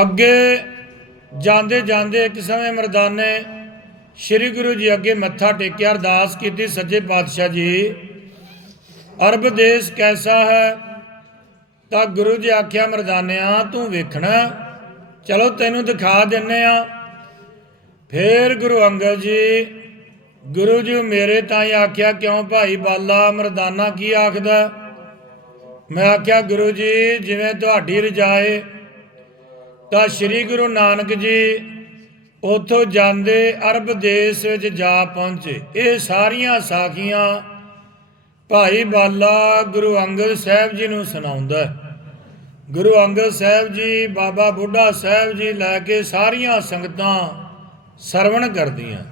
ਅੱਗੇ ਜਾਂਦੇ ਜਾਂਦੇ ਇੱਕ ਸਮੇਂ ਮਰਦਾਨੇ ਸ੍ਰੀ ਗੁਰੂ ਜੀ ਅੱਗੇ ਮੱਥਾ ਟੇਕਿਆ, ਅਰਦਾਸ ਕੀਤੀ ਸੱਜੇ ਪਾਤਸ਼ਾਹ ਜੀ, ਅਰਬ ਦੇਸ਼ ਕੈਸਾ ਹੈ? ਤਾਂ ਗੁਰੂ ਜੀ ਆਖਿਆ, ਮਰਦਾਨਿਆਂ, ਤੂੰ ਵੇਖਣਾ, ਚਲੋ ਤੈਨੂੰ ਦਿਖਾ ਦਿੰਨੇ ਆ। ਫੇਰ ਗੁਰੂ ਅੰਗਦ ਜੀ, ਗੁਰੂ ਜੀ ਮੇਰੇ ਤਾਈਂ ਆਖਿਆ, ਕਿਉਂ ਭਾਈ ਬਾਲਾ, ਮਰਦਾਨਾ ਕੀ ਆਖਦਾ? ਮੈਂ ਆਖਿਆ, ਗੁਰੂ ਜੀ, ਜਿਵੇਂ ਤੁਹਾਡੀ ਰਜਾਏ ਤਾਂ ਸ੍ਰੀ ਗੁਰੂ ਨਾਨਕ ਜੀ ਉਥੋਂ ਜਾਂਦੇ ਅਰਬ ਦੇਸ਼ ਵਿੱਚ ਜਾ ਪਹੁੰਚੇ। ਇਹ ਸਾਰੀਆਂ ਸਾਖੀਆਂ ਭਾਈ ਬਾਲਾ ਗੁਰੂ ਅੰਗਦ ਸਾਹਿਬ ਜੀ ਨੂੰ ਸੁਣਾਉਂਦਾ ਗੁਰੂ ਅੰਗਦ ਸਾਹਿਬ ਜੀ, ਬਾਬਾ ਬੁੱਢਾ ਸਾਹਿਬ ਜੀ ਲੈ ਕੇ ਸਾਰੀਆਂ ਸੰਗਤਾਂ ਸਰਵਣ ਕਰਦੀਆਂ।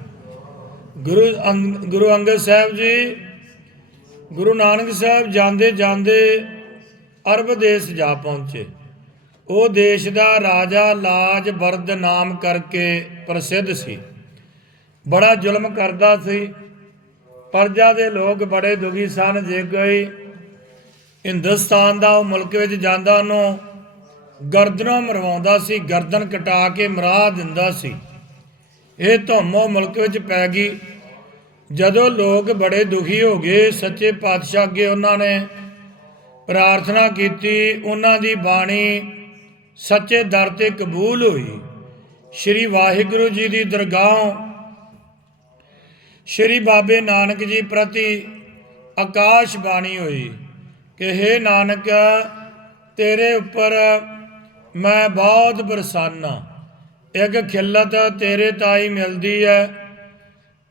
ਗੁਰੂ ਅੰਗ- ਗੁਰੂ ਅੰਗਦ ਸਾਹਿਬ ਜੀ, ਗੁਰੂ ਨਾਨਕ ਸਾਹਿਬ ਜਾਂਦੇ ਜਾਂਦੇ ਅਰਬ ਦੇਸ਼ ਜਾ ਪਹੁੰਚੇ। ਉਹ ਦੇਸ਼ ਦਾ ਰਾਜਾ ਲਾਜ ਬਰਦ ਨਾਮ ਕਰਕੇ ਪ੍ਰਸਿੱਧ ਸੀ। ਬੜਾ ਜ਼ੁਲਮ ਕਰਦਾ ਸੀ। ਪਰਜਾ ਦੇ ਲੋਕ ਬੜੇ ਦੁਖੀ ਸਨ। ਜੇ ਕੋਈ ਹਿੰਦੁਸਤਾਨ ਦਾ ਉਹ ਮੁਲਕ ਵਿੱਚ ਜਾਂਦਾ, ਉਹਨੂੰ ਗਰਦਨੋਂ ਮਰਵਾਉਂਦਾ ਸੀ। ਗਰਦਨ ਕਟਾ ਕੇ ਮਰਾ ਦਿੰਦਾ ਸੀ। ਇਹ ਧੁੰਮੋ ਮੁਲਕ ਵਿੱਚ ਪੈ ਗਈ। ਜਦੋਂ ਲੋਕ ਬੜੇ ਦੁਖੀ ਹੋ ਗਏ, ਸੱਚੇ ਪਾਤਸ਼ਾਹ ਅੱਗੇ ਉਹਨਾਂ ਨੇ ਪ੍ਰਾਰਥਨਾ ਕੀਤੀ। ਉਹਨਾਂ ਦੀ ਬਾਣੀ ਸੱਚੇ ਦਰ ਤੇ ਕਬੂਲ ਹੋਈ। ਸ਼੍ਰੀ ਵਾਹਿਗੁਰੂ ਜੀ ਦੀ ਦਰਗਾਹ ਸ਼੍ਰੀ ਬਾਬੇ ਨਾਨਕ ਜੀ ਪ੍ਰਤੀ ਆਕਾਸ਼ ਬਾਣੀ ਹੋਈ ਕਿ हे ਨਾਨਕ, ਤੇਰੇ ਉੱਪਰ ਮੈਂ ਬਹੁਤ ਬਰਸਾਨਾ ਇੱਕ ਖਿੱਲਤ ਤੇਰੇ ਤਾਈ ਮਿਲਦੀ ਹੈ।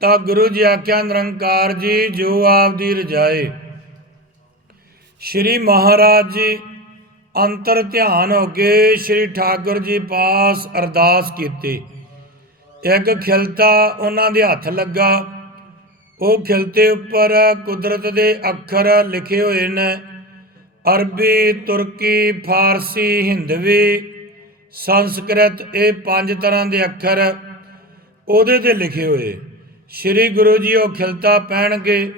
ਤਾਂ ਗੁਰੂ ਜੀ ਆਖਿਆ, ਨਿਰੰਕਾਰ ਜੀ, ਜੋ ਆਪ ਦੀ ਰਜਾਏ। ਸ਼੍ਰੀ ਮਹਾਰਾਜ ਜੀ ਅੰਤਰ ਧਿਆਨ ਹੋ ਕੇ ਸ਼੍ਰੀ ਠਾਕੁਰ ਜੀ ਪਾਸ ਅਰਦਾਸ ਕੀਤੀ। ਇੱਕ ਖਿਲਤਾ ਉਹਨਾਂ ਦੇ ਹੱਥ ਲੱਗਾ। ਉਹ ਖਿਲਤੇ ਉੱਪਰ ਕੁਦਰਤ ਦੇ ਅੱਖਰ ਲਿਖੇ ਹੋਏ ਨੇ। ਅਰਬੀ, ਤੁਰਕੀ, ਫਾਰਸੀ ਹਿੰਦਵੀ ਸੰਸਕ੍ਰਿਤ ਇਹ ਪੰਜ ਤਰ੍ਹਾਂ ਦੇ ਅੱਖਰ ਉਹਦੇ ਤੇ ਲਿਖੇ ਹੋਏ। ਸ੍ਰੀ ਗੁਰੂ ਜੀ ਉਹ ਖਿਲਤਾ ਪਹਿਨਗੇ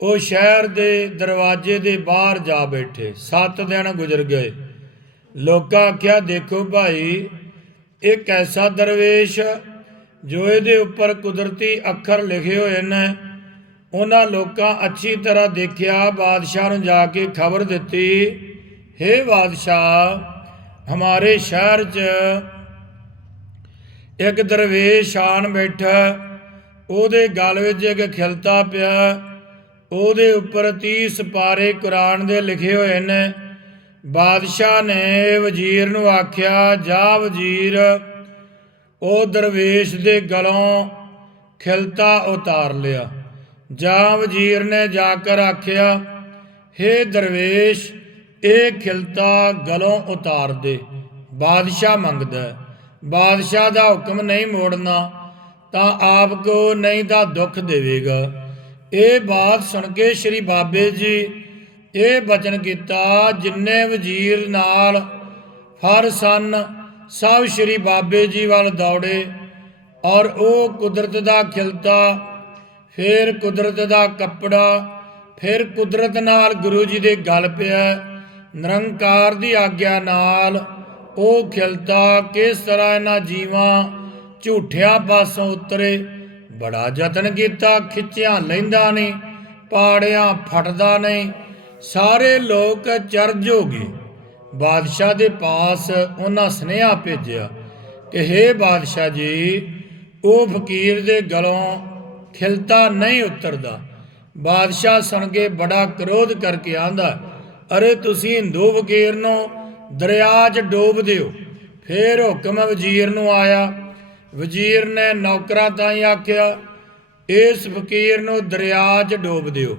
ਉਹ ਸ਼ਹਿਰ ਦੇ ਦਰਵਾਜ਼ੇ ਦੇ ਬਾਹਰ ਜਾ ਬੈਠੇ। 7 ਦਿਨ ਗੁਜ਼ਰ ਗਏ। ਲੋਕਾਂ ਆਖਿਆ, ਦੇਖੋ ਭਾਈ ਇੱਕ ਐਸਾ ਦਰਵੇਸ਼ ਜੋ ਇਹਦੇ ਉੱਪਰ ਕੁਦਰਤੀ ਅੱਖਰ ਲਿਖੇ ਹੋਏ ਨੇ। ਉਹਨਾਂ ਲੋਕਾਂ ਅੱਛੀ ਤਰ੍ਹਾਂ ਦੇਖਿਆ, ਬਾਦਸ਼ਾਹ ਨੂੰ ਜਾ ਕੇ ਖਬਰ ਦਿੱਤੀ हे ਬਾਦਸ਼ਾਹ, ਹਮਾਰੇ ਸ਼ਹਿਰ 'ਚ ਇੱਕ ਦਰਵੇਸ਼ ਆਣ ਬੈਠਾ। ਉਹਦੇ ਗਲ ਵਿੱਚ ਇੱਕ ਖਿਲਤਾ ਪਿਆ। ਉਹਦੇ ਉੱਪਰ 30 ਸਪਾਰੇ ਕੁਰਾਨ ਦੇ ਲਿਖੇ ਹੋਏ ਨੇ। ਬਾਦਸ਼ਾਹ ਨੇ ਵਜ਼ੀਰ ਨੂੰ ਆਖਿਆ, ਜਾ ਵਜ਼ੀਰ, ਉਹ ਦਰਵੇਸ਼ ਦੇ ਗਲੋਂ ਖਿਲਤਾ ਉਤਾਰ ਲਿਆ। ਜਾਂ ਵਜ਼ੀਰ ਨੇ ਜਾ ਕਰ ਆਖਿਆ हे ਦਰਵੇਸ਼, ਇਹ ਖਿਲਤਾ ਗਲੋਂ ਉਤਾਰ ਦੇ। ਬਾਦਸ਼ਾਹ ਮੰਗਦਾ ਬਾਦਸ਼ਾਹ ਦਾ ਹੁਕਮ ਨਹੀਂ ਮੋੜਨਾ ਤਾਂ ਆਪ ਕੋ ਨਹੀਂ ਤਾਂ ਦੁੱਖ ਦੇਵੇਗਾ। ਇਹ ਬਾਤ ਸੁਣ ਕੇ ਸ੍ਰੀ ਬਾਬੇ ਜੀ ਇਹ ਬਚਨ ਕੀਤਾ, ਜਿੰਨੇ ਵਜ਼ੀਰ ਨਾਲ ਹਰ ਸਨ ਸਭ ਸ੍ਰੀ ਬਾਬੇ ਜੀ ਵੱਲ ਦੌੜੇ ਔਰ ਉਹ ਕੁਦਰਤ ਦਾ ਖਿਲਤਾ, ਫਿਰ ਕੁਦਰਤ ਦਾ ਕੱਪੜਾ, ਫਿਰ ਕੁਦਰਤ ਨਾਲ ਗੁਰੂ ਜੀ ਦੇ ਗਲ ਪਿਆ, ਨਿਰੰਕਾਰ ਦੀ ਆਗਿਆ ਨਾਲ ਉਹ ਖਿਲਤਾ, ਕਿਸ ਤਰ੍ਹਾਂ ਇਹਨਾਂ ਜੀਵਾਂ ਝੂਠਿਆਂ ਪਾਸੋਂ ਉਤਰੇ। ਬੜਾ ਯਤਨ ਕੀਤਾ, ਖਿੱਚਿਆ ਲੈਂਦਾ ਨਹੀਂ, ਪਾੜਿਆ ਫਟਦਾ ਨਹੀਂ। ਸਾਰੇ ਲੋਕ ਚਰਜ ਹੋ ਗਏ ਬਾਦਸ਼ਾਹ ਦੇ ਪਾਸ ਉਹਨਾਂ ਸੁਨੇਹਾ ਭੇਜਿਆ ਕਿ हे ਬਾਦਸ਼ਾਹ ਜੀ, ਉਹ ਫਕੀਰ ਦੇ ਗਲੋਂ ਖਿਲਤਾ ਨਹੀਂ ਉਤਰਦਾ। ਬਾਦਸ਼ਾਹ ਸੁਣ ਕੇ ਬੜਾ ਕ੍ਰੋਧ ਕਰਕੇ ਆਂਦਾ, ਅਰੇ ਤੁਸੀਂ ਹਿੰਦੂ ਫਕੀਰ ਨੂੰ ਦਰਿਆ 'ਚ ਡੋਬ ਦਿਓ। ਫੇਰ ਹੁਕਮ ਵਜ਼ੀਰ ਨੂੰ ਆਇਆ। ਵਜ਼ੀਰ ਨੇ ਨੌਕਰਾਂ ਤਾਈਂ ਆਖਿਆ, ਇਸ ਫਕੀਰ ਨੂੰ ਦਰਿਆ 'ਚ ਡੋਬ ਦਿਓ।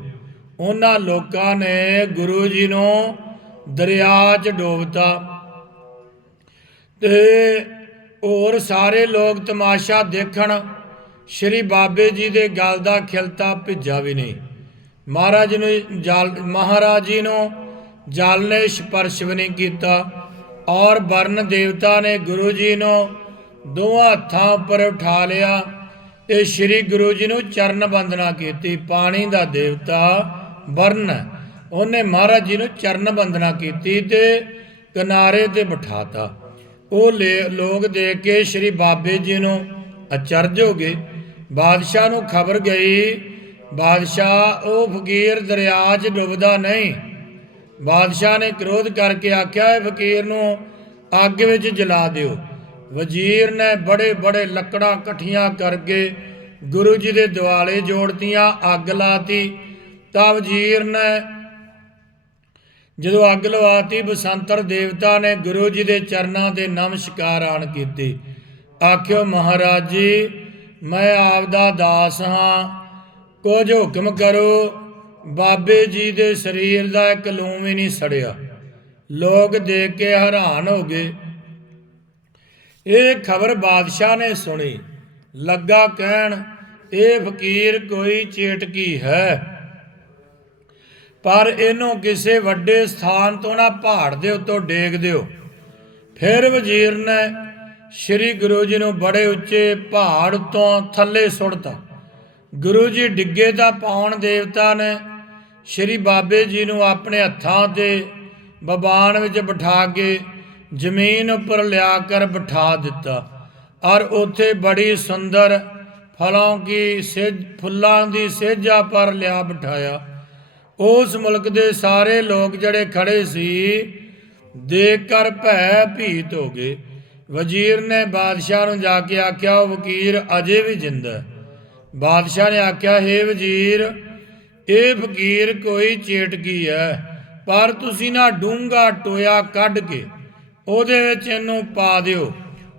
ਉਹਨਾਂ ਲੋਕਾਂ ਨੇ ਗੁਰੂ ਜੀ ਨੂੰ ਦਰਿਆ 'ਚ ਡੋਬਤਾ। ਤੇ ਹੋਰ ਸਾਰੇ ਲੋਕ ਤਮਾਸ਼ਾ ਦੇਖਣ, ਸ਼੍ਰੀ ਬਾਬੇ ਜੀ ਦੇ ਗਲ ਦਾ ਖਿਲਤਾ ਭਿੱਜਾ ਵੀ ਨਹੀਂ। ਮਹਾਰਾਜ ਨੂੰ ਜਲ, ਮਹਾਰਾਜ ਜੀ ਨੂੰ ਜਲ ਨੇ ਸਪਰਸ਼ ਵੀ ਨਹੀਂ ਕੀਤਾ ਔਰ ਵਰਨ ਦੇਵਤਾ ਨੇ ਗੁਰੂ ਜੀ ਨੂੰ ਦੋਵਾਂ ਹੱਥਾਂ ਉੱਪਰ ਉਠਾ ਲਿਆ ਤੇ ਸ੍ਰੀ ਗੁਰੂ ਜੀ ਨੂੰ ਚਰਨ ਬੰਦਨਾ ਕੀਤੀ, ਪਾਣੀ ਦਾ ਦੇਵਤਾ ਵਰਨ। ਹੈ। ਉਹਨੇ ਮਹਾਰਾਜ ਜੀ ਨੂੰ ਚਰਨ ਬੰਦਨਾ ਕੀਤੀ ਤੇ ਕਿਨਾਰੇ ਤੇ ਬਿਠਾਤਾ। ਉਹ ਲੇ- ਲੋਕ ਦੇਖ ਕੇ ਸ੍ਰੀ ਬਾਬੇ ਜੀ ਨੂੰ ਅਚਰਜ ਹੋ ਗਏ। ਬਾਦਸ਼ਾਹ ਨੂੰ ਖਬਰ ਗਈ, ਬਾਦਸ਼ਾਹ, ਉਹ ਫਕੀਰ ਦਰਿਆ 'ਚ ਡੁੱਬਦਾ ਨਹੀਂ। ਬਾਦਸ਼ਾਹ ਨੇ ਕ੍ਰੋਧ ਕਰਕੇ ਆਖਿਆ, ਇਹ ਫਕੀਰ ਨੂੰ ਅੱਗ ਵਿੱਚ ਜਲਾ ਦਿਓ। ਵਜ਼ੀਰ ਨੇ ਬੜੇ ਬੜੇ ਲੱਕੜਾਂ ਇਕੱਠੀਆਂ ਕਰਕੇ ਗੁਰੂ ਜੀ ਦੇ ਦਿਵਾਲੇ ਜੋੜਤੀਆਂ, ਅੱਗ ਲਾਤੀ। ਤਾਂ ਵਜ਼ੀਰ ਨੇ ਜਦੋਂ ਅੱਗ ਲਵਾਤੀ, ਬਸੰਤਰ ਦੇਵਤਾ ਨੇ ਗੁਰੂ ਜੀ ਦੇ ਚਰਨਾਂ ਤੇ ਨਮਸਕਾਰ ਆਣ ਕੀਤੀ। ਆਖਿਓ, ਮਹਾਰਾਜ ਜੀ, ਮੈਂ ਆਪਦਾ ਦਾਸ ਹਾਂ। ਕੁਝ ਹੁਕਮ ਕਰੋ। ਬਾਬੇ ਜੀ ਦੇ ਸਰੀਰ ਦਾ ਇੱਕ ਲੂਮ ਵੀ ਨਹੀਂ ਸੜਿਆ। ਲੋਕ ਦੇਖ ਕੇ ਹੈਰਾਨ ਹੋ ਗਏ। ਇਹ ਖਬਰ ਬਾਦਸ਼ਾਹ ਨੇ ਸੁਣੀ। ਲੱਗਾ ਕਹਿਣ, ਇਹ ਫਕੀਰ ਕੋਈ ਚੇਟਕੀ ਹੈ। ਪਰ ਇਹਨੂੰ ਕਿਸੇ ਵੱਡੇ ਸਥਾਨ ਤੋਂ ਨਾ ਪਹਾੜ ਦੇ ਉੱਤੋਂ ਡੇਗ ਦਿਓ। ਫਿਰ ਵਜ਼ੀਰ ਨੇ ਸ੍ਰੀ ਗੁਰੂ ਜੀ ਨੂੰ ਬੜੇ ਉੱਚੇ ਪਹਾੜ ਤੋਂ ਥੱਲੇ ਸੁੱਟਤਾ। ਗੁਰੂ ਜੀ ਡਿੱਗੇ ਤਾਂ ਪਾਉਣ ਦੇਵਤਾ ਨੇ ਸ੍ਰੀ ਬਾਬੇ ਜੀ ਨੂੰ ਆਪਣੇ ਹੱਥਾਂ ਤੇ ਬਬਾਨ ਵਿੱਚ ਬਿਠਾ ਕੇ ਜ਼ਮੀਨ ਉੱਪਰ ਲਿਆ ਕਰ ਬਿਠਾ ਦਿੱਤਾ। ਔਰ ਉੱਥੇ ਬੜੀ ਸੁੰਦਰ ਫਲਾਂ ਕੀ ਸਿਜ, ਫੁੱਲਾਂ ਦੀ ਸੇਜਾ ਪਰ ਲਿਆ ਬਿਠਾਇਆ। ਉਸ ਮੁਲਕ ਦੇ ਸਾਰੇ ਲੋਕ ਜਿਹੜੇ ਖੜੇ ਸੀ, ਦੇਖ ਕਰ ਭੈ ਭੀਤ ਹੋ ਗਏ। ਵਜ਼ੀਰ ਨੇ ਬਾਦਸ਼ਾਹ ਨੂੰ ਜਾ ਕੇ ਆਖਿਆ, ਉਹ ਵਕੀਰ ਅਜੇ ਵੀ ਜਿੰਦਾ ਬਾਦਸ਼ਾਹ ਨੇ ਆਖਿਆ हे ਵਜ਼ੀਰ, ਇਹ ਫਕੀਰ ਕੋਈ ਚੇਟਕੀ ਹੈ, ਪਰ ਤੁਸੀਂ ਨਾ ਡੂੰਗਾ ਟੋਇਆ ਕੱਢ ਕੇ ਉਹਦੇ ਵਿੱਚ ਇਹਨੂੰ ਪਾ ਦਿਓ।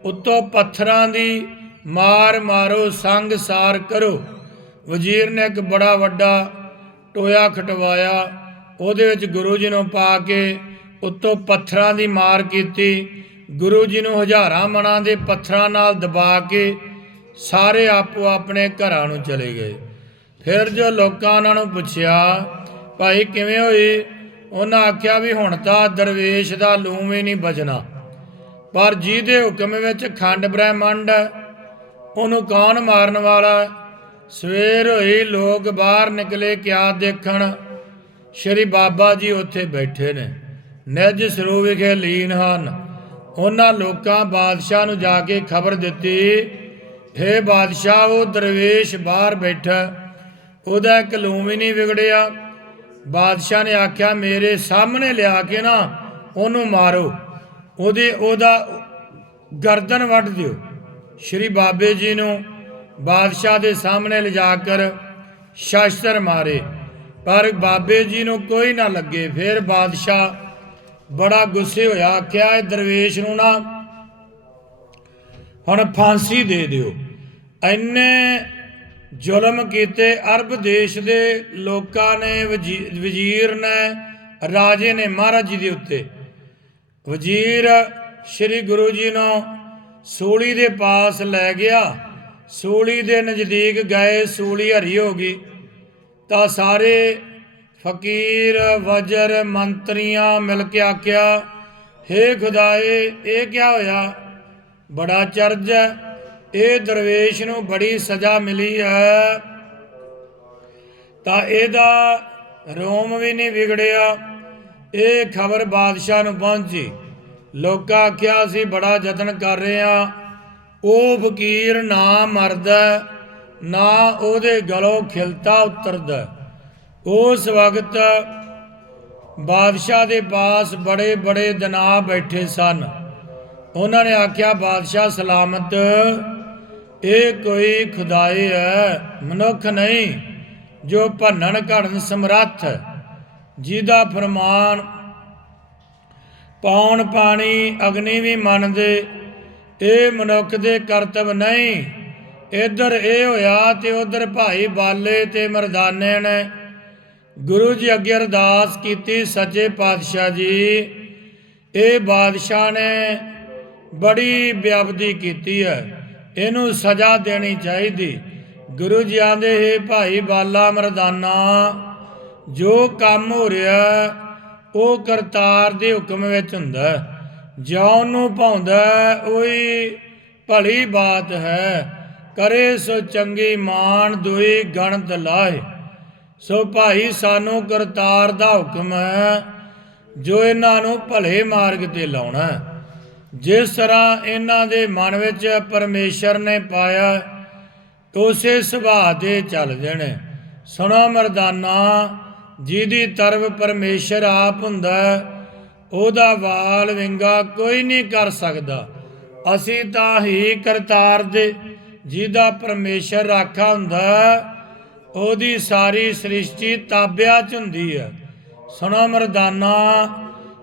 ਉੱਤੋਂ ਪੱਥਰਾਂ ਦੀ ਮਾਰ ਮਾਰੋ, ਸੰਗ ਸਾਰ ਕਰੋ। ਵਜ਼ੀਰ ਨੇ ਇੱਕ ਬੜਾ ਵੱਡਾ ਟੋਇਆ ਖਟਵਾਇਆ। ਉਹਦੇ ਵਿੱਚ ਗੁਰੂ ਜੀ ਨੂੰ ਪਾ ਕੇ ਉੱਤੋਂ ਪੱਥਰਾਂ ਦੀ ਮਾਰ ਕੀਤੀ। ਗੁਰੂ ਜੀ ਨੂੰ ਹਜ਼ਾਰਾਂ ਮਣਾਂ ਦੇ ਪੱਥਰਾਂ ਨਾਲ ਦਬਾ ਕੇ ਸਾਰੇ ਆਪੋ ਆਪਣੇ ਘਰਾਂ ਨੂੰ ਚਲੇ ਗਏ। ਫਿਰ ਜੋ ਲੋਕਾਂ ਉਹਨਾਂ ਨੂੰ ਪੁੱਛਿਆ, ਭਾਈ, ਕਿਵੇਂ ਹੋਈ? ਉਹਨਾਂ ਆਖਿਆ ਵੀ ਹੁਣ ਤਾਂ ਦਰਵੇਸ਼ ਦਾ ਲੂਮ ਹੀ ਨਹੀਂ ਬਚਣਾ। ਪਰ ਜਿਹਦੇ ਹੁਕਮ ਵਿੱਚ ਖੰਡ ਬ੍ਰਹਿਮੰਡ ਉਹਨੂੰ ਕੌਣ ਮਾਰਨ ਵਾਲਾ ਸਵੇਰ ਹੋਈ ਲੋਕ ਬਾਹਰ ਨਿਕਲੇ ਕਿਆ ਦੇਖਣ? ਸ਼੍ਰੀ ਬਾਬਾ ਜੀ ਉੱਥੇ ਬੈਠੇ ਨੇ। ਨਿਜ ਸਰੂਪ ਵਿਖੇ ਲੀਨ ਹਨ। ਉਹਨਾਂ ਲੋਕਾਂ ਬਾਦਸ਼ਾਹ ਨੂੰ ਜਾ ਕੇ ਖਬਰ ਦਿੱਤੀ, ਹੇ ਬਾਦਸ਼ਾਹ, ਉਹ ਦਰਵੇਸ਼ ਬਾਹਰ ਬੈਠਾ ਉਹਦਾ ਇੱਕ ਲੂਮ ਹੀ ਨਹੀਂ ਵਿਗੜਿਆ। ਬਾਦਸ਼ਾਹ ਨੇ ਆਖਿਆ, ਮੇਰੇ ਸਾਹਮਣੇ ਲਿਆ ਕੇ ਨਾ ਉਹਨੂੰ ਮਾਰੋ। ਉਹਦੇ, ਉਹਦਾ ਗਰਦਨ ਵੱਢ ਦਿਓ। ਸ਼੍ਰੀ ਬਾਬੇ ਜੀ ਨੂੰ ਬਾਦਸ਼ਾਹ ਦੇ ਸਾਹਮਣੇ ਲਿਜਾ ਕਰ ਸ਼ਾਸਤਰ ਮਾਰੇ। ਪਰ ਬਾਬੇ ਜੀ ਨੂੰ ਕੋਈ ਨਾ ਲੱਗੇ। ਫਿਰ ਬਾਦਸ਼ਾਹ ਬੜਾ ਗੁੱਸੇ ਹੋਇਆ। ਆਖਿਆ, ਇਹ ਦਰਵੇਸ਼ ਨੂੰ ਨਾ ਹੁਣ ਫਾਂਸੀ ਦੇ ਦਿਓ। ਐਨੇ ਜ਼ੁਲਮ ਕੀਤੇ ਅਰਬ ਦੇਸ਼ ਦੇ ਲੋਕਾਂ ਨੇ ਵਜ਼ੀ- ਵਜ਼ੀਰ ਨੇ, ਰਾਜੇ ਨੇ ਮਹਾਰਾਜ ਜੀ ਦੇ ਉੱਤੇ। ਵਜ਼ੀਰ ਸ੍ਰੀ ਗੁਰੂ ਜੀ ਨੂੰ ਸੂਲੀ ਦੇ ਪਾਸ ਲੈ ਗਿਆ। ਸੂਲੀ ਦੇ ਨਜ਼ਦੀਕ ਗਏ, ਸੂਲੀ ਹਰੀ ਹੋ ਗਈ। ਤਾਂ ਸਾਰੇ ਫਕੀਰ, ਵਜਰ, ਮੰਤਰੀਆਂ ਮਿਲ ਕੇ ਆਖਿਆ, ਹੇ ਖੁਦਾਏ, ਇਹ ਕਿਆ ਹੋਇਆ? ਬੜਾ ਚਰਜ ਹੈ। ਇਹ ਦਰਵੇਸ਼ ਨੂੰ ਬੜੀ ਸਜ਼ਾ ਮਿਲੀ ਹੈ। ਤਾਂ ਇਹਦਾ ਰੋਮ ਵੀ ਨਹੀਂ ਵਿਗੜਿਆ। ਇਹ ਖਬਰ ਬਾਦਸ਼ਾਹ ਨੂੰ ਪਹੁੰਚੀ। ਲੋਕਾਂ ਆਖਿਆ ਸੀ ਬੜਾ ਯਤਨ ਕਰ ਰਹੇ ਆ ਉਹ ਫਕੀਰ ਨਾ ਮਰਦਾ ਨਾ ਉਹਦੇ ਗਲੋਂ ਖਿਲਤਾ ਉਤਰਦਾ ਉਸ ਵਕਤ ਬਾਦਸ਼ਾਹ ਦੇ ਪਾਸ ਬੜੇ ਬੜੇ ਦਨਾ ਬੈਠੇ ਸਨ। ਉਹਨਾਂ ਨੇ ਆਖਿਆ, ਬਾਦਸ਼ਾਹ, ਸਲਾਮਤ ਇਹ ਕੋਈ ਖੁਦਾਈ ਹੈ, ਮਨੁੱਖ ਨਹੀਂ, ਜੋ ਭੰਨਣ ਘੜਨ ਸਮਰੱਥ, ਜਿਹਦਾ ਫਰਮਾਨ ਪੌਣ ਪਾਣੀ ਅਗਨੀ ਵੀ ਮੰਨਦੇ, ਇਹ ਮਨੁੱਖ ਦੇ ਕਰਤਵ ਨਹੀਂ। ਇੱਧਰ ਇਹ ਹੋਇਆ ਤੇ ਉਧਰ ਭਾਈ ਬਾਲੇ ਤੇ ਮਰਦਾਨੇ ਨੇ ਗੁਰੂ ਜੀ ਅੱਗੇ ਅਰਦਾਸ ਕੀਤੀ, ਸੱਚੇ ਪਾਤਸ਼ਾਹ ਜੀ, ਇਹ ਬਾਦਸ਼ਾਹ ਨੇ ਬੜੀ ਬਿਆਬਦੀ ਕੀਤੀ ਹੈ। ਇਹਨੂੰ ਸਜ਼ਾ ਦੇਣੀ ਚਾਹੀਦੀ ਗੁਰੂ ਜੀ ਆਂਦੇ ਹੈ ਭਾਈ ਬਾਲਾ ਮਰਦਾਨਾ, ਜੋ ਕੰਮ ਹੋ ਰਿਹਾ, ਉਹ ਕਰਤਾਰ ਦੇ ਹੁਕਮ ਵਿੱਚ ਹੁੰਦਾ ਹੈ। ਜਾਂ ਉਹਨੂੰ ਭਾਉਂਦਾ ਉਹੀ ਭਲੀ ਬਾਤ ਹੈ ਕਰੇ ਸੋ ਚੰਗੀ ਮਾਨ ਦੁਈ ਗਣ ਦਲਾਏ ਸੋ ਭਾਈ ਸਾਨੂੰ ਕਰਤਾਰ ਦਾ ਹੁਕਮ ਹੈ, ਜੋ ਇਹਨਾਂ ਨੂੰ ਭਲੇ ਮਾਰਗ ਤੇ ਲਾਉਣਾ ਹੈ। ਜਿਸ ਤਰ੍ਹਾਂ ਇਹਨਾਂ ਦੇ ਮਨ ਵਿੱਚ ਪਰਮੇਸ਼ਰ ਨੇ ਪਾਇਆ, ਉਸੇ ਸੁਭਾਅ ਦੇ ਚੱਲਦੇ ਨੇ ਸੁਣੋ ਮਰਦਾਨਾ, ਜਿਹਦੀ ਤਰਵ ਪਰਮੇਸ਼ਰ ਆਪ ਹੁੰਦਾ ਉਹਦਾ ਵਾਲ ਵਿੰਗਾ ਕੋਈ ਨਹੀਂ ਕਰ ਸਕਦਾ। ਅਸੀਂ ਤਾਂ ਹੀ ਕਰਤਾਰ ਦੇ, ਜਿਹਦਾ ਪਰਮੇਸ਼ਰ ਰਾਖਾ ਹੁੰਦਾ ਉਹਦੀ ਸਾਰੀ ਸ੍ਰਿਸ਼ਟੀ ਤਾਬਿਆ ਚ ਹੁੰਦੀ ਹੈ। ਸੁਣੋ ਮਰਦਾਨਾ,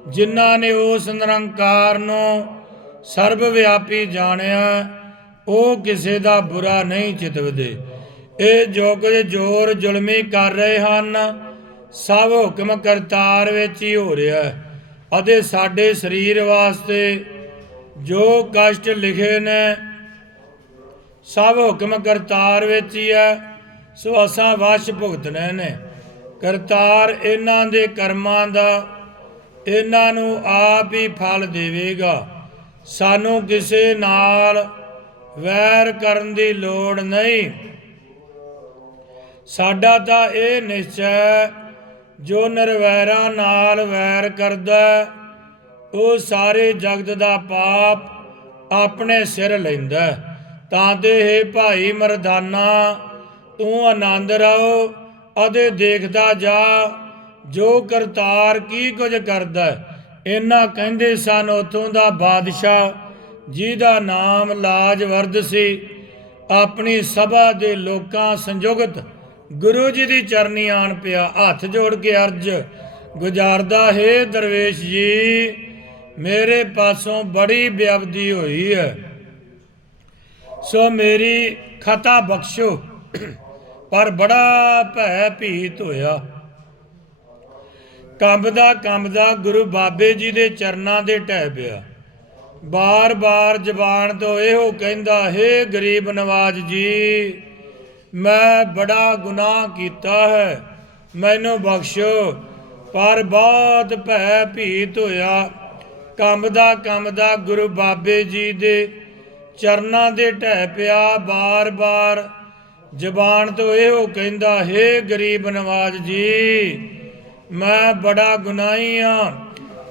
ਜਿਨ੍ਹਾਂ ਨੇ ਉਸ ਨਿਰੰਕਾਰ ਨੂੰ ਸਰਬ ਵਿਆਪੀ ਜਾਣਿਆ, ਉਹ ਕਿਸੇ ਦਾ ਬੁਰਾ ਨਹੀਂ ਚਿਤਵਦੇ। ਇਹ ਜੋ ਕੁਝ ਜ਼ੋਰ ਜ਼ੁਲਮੀ ਕਰ ਰਹੇ ਹਨ। ਸਭ ਹੁਕਮ ਕਰਤਾਰ ਵਿੱਚ ਹੀ ਹੋ ਰਿਹਾ ਹੈ ਅਤੇ ਸਾਡੇ ਸਰੀਰ ਵਾਸਤੇ ਜੋ ਕਸ਼ਟ ਲਿਖੇ ਨੇ, ਸਭ ਹੁਕਮ ਕਰਤਾਰ ਵਿੱਚ ਹੀ ਹੈ। ਸੋ ਅਸਾਂ ਵਸ਼ ਭੁਗਤਣੇ ਨੇ। ਕਰਤਾਰ ਇਹਨਾਂ ਦੇ ਕਰਮਾਂ ਦਾ, ਇਹਨਾਂ ਨੂੰ ਆਪ ਹੀ ਫਲ ਦੇਵੇਗਾ। ਸਾਨੂੰ ਕਿਸੇ ਨਾਲ ਵੈਰ ਕਰਨ ਦੀ ਲੋੜ ਨਹੀਂ। ਸਾਡਾ ਤਾਂ ਇਹ ਨਿਸ਼ਚੈ ਹੈ, ਜੋ ਨਿਰਵੈਰਾ ਨਾਲ ਵੈਰ ਕਰਦਾ ਉਹ ਸਾਰੇ ਜਗਤ ਦਾ ਪਾਪ ਆਪਣੇ ਸਿਰ ਲੈਂਦਾ ਤਾਂ ਤੇ ਹੈ ਭਾਈ ਮਰਦਾਨਾ ਤੂੰ ਆਨੰਦ ਰਹੋ ਅਤੇ ਦੇਖਦਾ ਜਾ ਜੋ ਕਰਤਾਰ ਕੀ ਕੁਝ ਕਰਦਾ ਇਹਨਾਂ ਕਹਿੰਦੇ ਸਨ, ਉਥੋਂ ਦਾ ਬਾਦਸ਼ਾਹ, ਜਿਹਦਾ ਨਾਮ ਲਾਜਵਰਦ ਸੀ, ਆਪਣੀ ਸਭਾ ਦੇ ਲੋਕਾਂ ਸੰਯੁਗਤ ਗੁਰੂ ਜੀ ਦੀ ਚਰਨੀ ਆਣ ਪਿਆ, ਹੱਥ ਜੋੜ ਕੇ ਅਰਜ, ਗੁਜ਼ਾਰਦਾ ਹੈ ਦਰਵੇਸ਼ ਜੀ, ਮੇਰੇ ਪਾਸੋਂ ਬੜੀ ਬਿਆਬਦੀ ਹੋਈ ਹੈ। ਸੋ ਮੇਰੀ ਖਤਾ ਬਖਸ਼ੋ। ਪਰ ਬੜਾ ਭੈ ਭੀਤ ਹੋਇਆ। ਕੰਬਦਾ ਕੰਬਦਾ ਗੁਰੂ ਬਾਬੇ ਜੀ ਦੇ ਚਰਨਾਂ ਦੇ ਢਹਿ ਪਿਆ। ਬਾਰ-ਬਾਰ ਜ਼ਬਾਨ ਤੋਂ ਇਹੋ ਕਹਿੰਦਾ, ਹੈ ਗਰੀਬ ਨਵਾਜ ਜੀ, ਮੈਂ ਬੜਾ ਗੁਨਾਹ ਕੀਤਾ ਹੈ, ਮੈਨੂੰ ਬਖਸ਼ੋ, ਪਰ ਬਹੁਤ ਭੈ ਭੀਤ ਹੋਇਆ। ਕੰਬਦਾ ਕੰਬਦਾ ਗੁਰੂ ਬਾਬੇ ਜੀ ਦੇ ਚਰਨਾਂ ਦੇ ਢਹਿ ਪਿਆ। ਬਾਰ-ਬਾਰ ਜ਼ਬਾਨ ਤੋਂ ਇਹੋ ਕਹਿੰਦਾ, ਹੈ ਗਰੀਬ ਨਵਾਜ ਜੀ ਮੈਂ ਬੜਾ ਗੁਨਾਹੀ ਆ,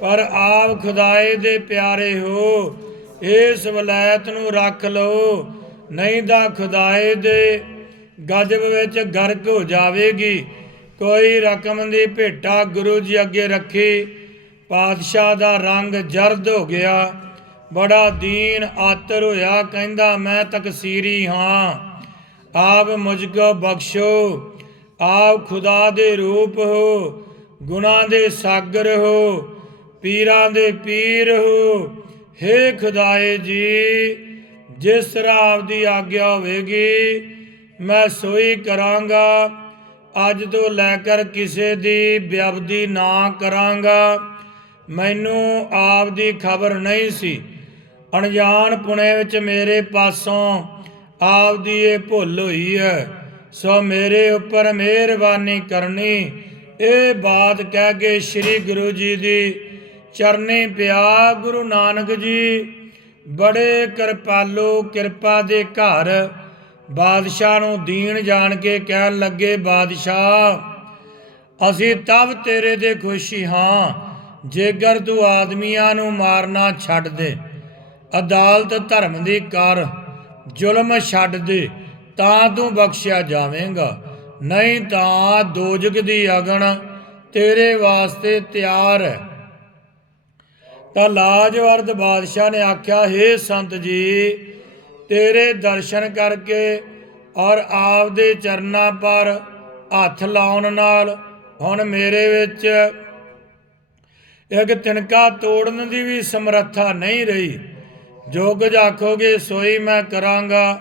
ਪਰ ਆਪ ਖੁਦਾਏ ਦੇ ਪਿਆਰੇ ਹੋ। ਇਸ ਵਲਾਇਤ ਨੂੰ ਰੱਖ ਲਓ, ਨਹੀਂ ਤਾਂ ਖੁਦਾਏ ਦੇ ਗਜਬ ਵਿੱਚ ਗਰਕ ਹੋ ਜਾਵੇਗੀ। ਕੋਈ ਰਕਮ ਦੀ ਭੇਟਾ ਗੁਰੂ ਜੀ ਅੱਗੇ ਰੱਖੀ, ਪਾਤਸ਼ਾਹ ਦਾ ਰੰਗ ਜਰਦ ਹੋ ਗਿਆ। ਬੜਾ ਦੀਨ ਆਤਰ ਹੋਇਆ, ਕਹਿੰਦਾ ਮੈਂ ਤਕਸੀਰੀ ਹਾਂ। ਆਪ ਮੁਝ ਕੋ ਬਖਸ਼ੋ, ਆਪ ਖੁਦਾ ਦੇ ਰੂਪ ਹੋ। ਗੁਨਾਹ ਦੇ ਸਾਗਰ ਹੋ, ਪੀਰਾਂ ਦੇ ਪੀਰ ਹੋ, ਹੇ ਖੁਦਾਏ ਜੀ, ਜਿਸ ਤਰ੍ਹਾਂ ਆਪਦੀ ਆਗਿਆ ਹੋਵੇਗੀ, ਮੈਂ ਸੋਈ ਕਰਾਂਗਾ, ਅੱਜ ਤੋਂ ਲੈ ਕਰ ਕਿਸੇ ਦੀ ਬਿਆਬਦੀ ਨਾ ਕਰਾਂਗਾ। ਮੈਨੂੰ ਆਪ ਦੀ ਖਬਰ ਨਹੀਂ ਸੀ। ਅਣਜਾਣ ਪੁਣੇ ਵਿੱਚ ਮੇਰੇ ਪਾਸੋਂ ਆਪ ਦੀ ਇਹ ਭੁੱਲ ਹੋਈ ਹੈ। ਸੋ ਮੇਰੇ ਉੱਪਰ ਮਿਹਰਬਾਨੀ ਕਰਨੀ। ਇਹ ਬਾਤ ਕਹਿ ਕੇ ਸ੍ਰੀ ਗੁਰੂ ਜੀ ਦੀ ਚਰਨੀ ਪਿਆ, ਗੁਰੂ ਨਾਨਕ ਜੀ। ਬੜੇ ਕਿਰਪਾਲੂ, ਕਿਰਪਾ ਦੇ ਘਰ ਬਾਦਸ਼ਾਹ ਨੂੰ ਦੀਨ ਜਾਣ ਕੇ ਕਹਿਣ ਲੱਗੇ, ਬਾਦਸ਼ਾਹ, ਅਸੀਂ ਤਬ ਤੇਰੇ ਦੇ ਖੁਸ਼ੀ ਹਾਂ, ਜੇਕਰ ਤੂੰ ਆਦਮੀਆਂ ਨੂੰ ਮਾਰਨਾ ਛੱਡ ਦੇ। ਅਦਾਲਤ ਧਰਮ ਦੀ ਕਰ, ਜ਼ੁਲਮ ਛੱਡ ਦੇ, ਤਾਂ ਤੂੰ ਬਖਸ਼ਿਆ ਜਾਵੇਂਗਾ। ਨਹੀਂ ਤਾਂ ਦੋਜਕ ਦੀ ਅਗਨ ਤੇਰੇ ਵਾਸਤੇ ਤਿਆਰ ਹੈ। ਤਾਂ ਲਾਜਵਰਦ ਬਾਦਸ਼ਾਹ ਨੇ ਆਖਿਆ हे ਸੰਤ ਜੀ, ਤੇਰੇ ਦਰਸ਼ਨ ਕਰਕੇ ਔਰ ਆਪ ਦੇ ਚਰਨਾਂ ਪਰ ਹੱਥ ਲਾਉਣ ਨਾਲ ਹੁਣ ਮੇਰੇ ਵਿੱਚ ਇੱਕ ਤਿਨਕਾ ਤੋੜਨ ਦੀ ਵੀ ਸਮਰੱਥਾ ਨਹੀਂ ਰਹੀ। ਜੋ ਕੁਝ ਆਖੋਗੇ ਸੋਈ ਮੈਂ ਕਰਾਂਗਾ।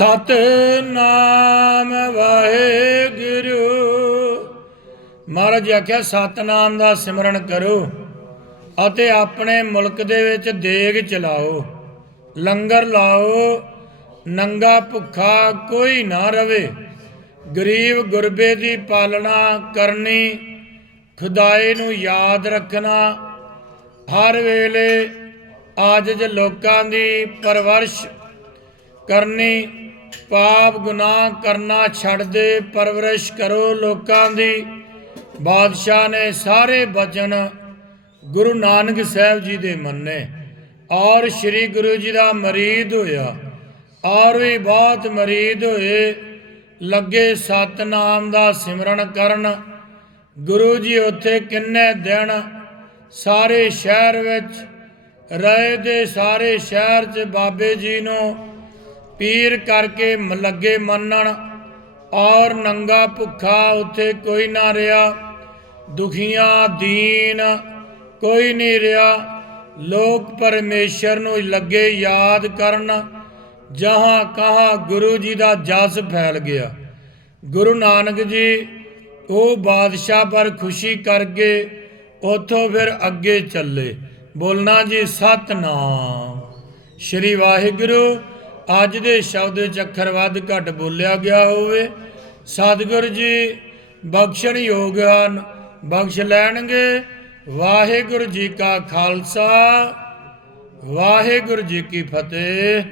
ਸਤ ਨਾਮ ਵਾਹਿਗੁਰੂ। ਮਹਾਰਾਜ ਜੀ ਆਖਿਆ, ਸਤਨਾਮ ਦਾ ਸਿਮਰਨ ਕਰੋ ਅਤੇ ਆਪਣੇ ਮੁਲਕ ਦੇ ਵਿੱਚ ਦੇਗ ਚਲਾਓ, ਲੰਗਰ ਲਾਓ, ਨੰਗਾ ਭੁੱਖਾ ਕੋਈ ਨਾ ਰਵੇ, ਗਰੀਬ ਗੁਰਬੇ ਦੀ ਪਾਲਣਾ ਕਰਨੀ ਖੁਦਾਏ ਨੂੰ ਯਾਦ ਰੱਖਣਾ, ਹਰ ਵੇਲੇ ਆਜਜ ਲੋਕਾਂ ਦੀ ਪਰਵਰਿਸ਼ ਕਰਨੀ ਪਾਪ ਗੁਨਾਹ ਕਰਨਾ ਛੱਡ ਦੇ, ਪਰਵਰਿਸ਼ ਕਰੋ ਲੋਕਾਂ ਦੀ। ਬਾਦਸ਼ਾਹ ਨੇ ਸਾਰੇ ਬਚਨ ਗੁਰੂ ਨਾਨਕ ਸਾਹਿਬ ਜੀ ਦੇ ਮੰਨੇ। ਔਰ ਸ੍ਰੀ ਗੁਰੂ ਜੀ ਦਾ ਮਰੀਦ ਹੋਇਆ। ਔਰ ਵੀ ਬਹੁਤ ਮਰੀਦ ਹੋਏ। ਲੱਗੇ ਸਤਨਾਮ ਦਾ ਸਿਮਰਨ ਕਰਨ। ਗੁਰੂ ਜੀ ਉੱਥੇ ਕਿੰਨੇ ਦਿਨ ਸਾਰੇ ਸ਼ਹਿਰ ਵਿੱਚ ਰਹੇ ਦੇ ਸਾਰੇ ਸ਼ਹਿਰ 'ਚ ਬਾਬੇ ਜੀ ਨੂੰ ਪੀਰ ਕਰਕੇ ਮ- ਲੱਗੇ ਮੰਨਣ ਔਰ ਨੰਗਾ ਭੁੱਖਾ ਉੱਥੇ ਕੋਈ ਨਾ ਰਿਹਾ। ਦੁਖੀਆਂ ਦੀਨ ਕੋਈ ਨਹੀਂ ਰਿਹਾ। ਲੋਕ ਪਰਮੇਸ਼ਰ ਨੂੰ ਲੱਗੇ ਯਾਦ ਕਰਨ, ਜਹਾਂ ਕਹਾਂ ਗੁਰੂ ਜੀ ਦਾ ਜਸ ਫੈਲ ਗਿਆ। ਗੁਰੂ ਨਾਨਕ ਜੀ, ਉਹ ਬਾਦਸ਼ਾਹ ਪਰ ਖੁਸ਼ੀ ਕਰਕੇ ਉਥੋਂ ਫਿਰ ਅੱਗੇ ਚੱਲੇ। ਬੋਲਣਾ ਜੀ, ਸਤਨਾਮ। ਸ਼੍ਰੀ ਵਾਹਿਗੁਰੂ ਅੱਜ ਦੇ ਸ਼ਬਦ ਵਿੱਚ ਅੱਖਰ ਵੱਧ ਘੱਟ ਬੋਲਿਆ ਗਿਆ ਹੋਵੇ। ਸਤਿਗੁਰ ਜੀ, ਬਖਸ਼ਣ ਯੋਗ ਹਨ, ਬਖਸ਼ ਲੈਣਗੇ। ਵਾਹਿਗੁਰੂ ਜੀ ਕਾ ਖਾਲਸਾ, ਵਾਹਿਗੁਰੂ ਜੀ ਕੀ ਫਤਿਹ।